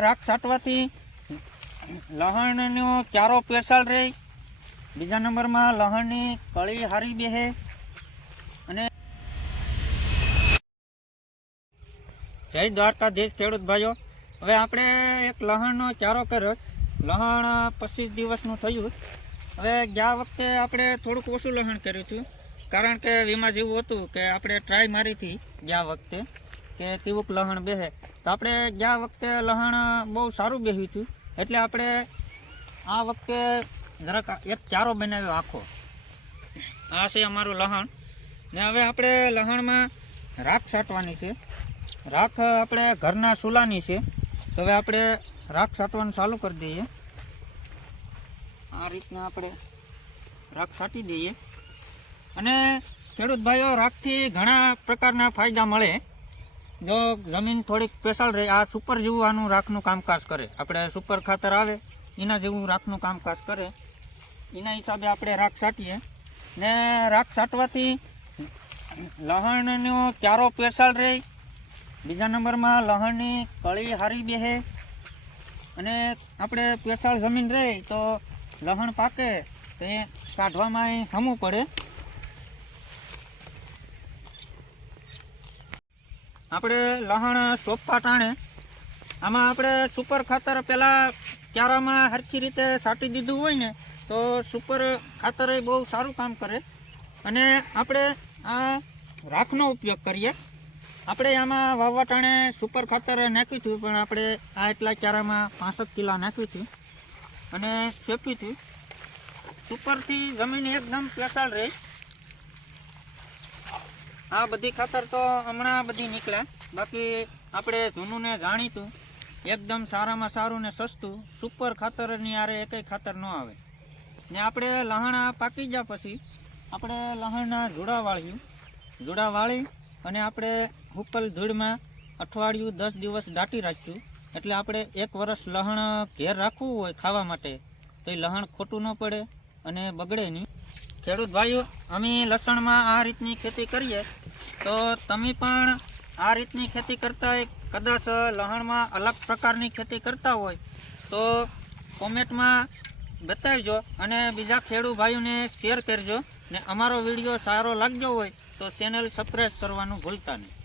રાખ છાંટવાથી લહણનો ચારો પેસાળ રહે. બીજા નંબરમાં લહણની કળી હારી બેહે. અને જય દ્વારકાધીશ ખેડૂત ભાઈઓ. હવે આપણે એક લહણનો ચારો કર્યો. લહણ પચીસ દિવસનું થયું. હવે ગયા વખતે આપણે થોડુંક ઓછું લહણ કર્યું હતું. કારણ કે વીમા જેવું હતું કે આપણે ટ્રાય મારી હતી ગયા વખતે. કે તેવું લહણ બેહે. તો આપણે ગયા વખતે લહણ બહુ સારું બેહ્યું હતું, એટલે આપણે આ વખતે જરાક એક ચારો બનાવ્યો આખો. આ છે અમારું લહણ. ને હવે આપણે લહણમાં રાખ છાંટવાની છે. રાખ આપણે ઘરના સુલાની છે. તો હવે આપણે રાખ છાંટવાનું ચાલુ કરી દઈએ. આ રીતના આપણે રાખ છાંટી દઈએ. અને ખેડૂત ભાઈઓ, રાખથી ઘણા પ્રકારના ફાયદા મળે. જો જમીન થોડીક સ્પેશિયલ રહે, આ સુપર જેવું આનું રાખનું કામકાજ કરે. આપણે સુપર ખાતર આવે, એના જેવું રાખનું કામકાજ કરે. એના હિસાબે આપણે રાખ છાંટીએ ને રાખ છાંટવાથી લહણનો ચારો પેસાલ રહે. બીજા નંબરમાં લહણની કળી હારી બેહે. અને આપણે સ્પેશિયલ જમીન રહે તો લહણ પાકે, તો એ કાઢવામાં હમવું પડે. આપણે લહણ સોપા ટાણે આમાં આપણે સુપર ખાતર પહેલાં ચારામાં સરખી રીતે સાટી દીધું હોય ને, તો સુપર ખાતર બહુ સારું કામ કરે. અને આપણે આ રાખનો ઉપયોગ કરીએ. આપણે આમાં વાવવા ટાણે સુપર ખાતર નાખ્યું હતું, પણ આપણે આ એટલા ચારામાં પાંસઠ કિલા નાખ્યું હતું. અને શેપ્યું હતું. સુપરથી જમીન એકદમ પેસાળ રહે. આ બધી ખાતર તો હમણાં બધી નીકળ્યા. બાકી આપણે જૂનું ને જાણીતું, એકદમ સારામાં સારું ને સસ્તું સુપર ખાતરની આરે એકેય ખાતર ન આવે. ને આપણે લહાણા પાકી ગયા પછી, આપણે લહાણના જોડા વાળ્યું જોડા વાળી અને આપણે હુકલ ધૂળમાં અઠવાડિયું દસ દિવસ દાટી રાખ્યું. એટલે આપણે એક વર્ષ લહણ ઘેર રાખવું હોય ખાવા માટે તો એ લહણ ખોટું ન પડે અને બગડે નહીં. ખેડૂત ભાઈઓ, અમે લસણમાં આ રીતની ખેતી કરીએ તો તમે પણ આ રીતની ખેતી કરતા હોય, કદાચ લહણમાં અલગ પ્રકારની ખેતી કરતા હોય, તો કોમેન્ટમાં બતાવજો અને બીજા ખેડૂત ભાઈઓને શેર કરજો ને અમારો વીડિયો સારો લાગ્યો હોય તો ચેનલ સબસ્ક્રાઈબ કરવાનું ભૂલતા નહીં.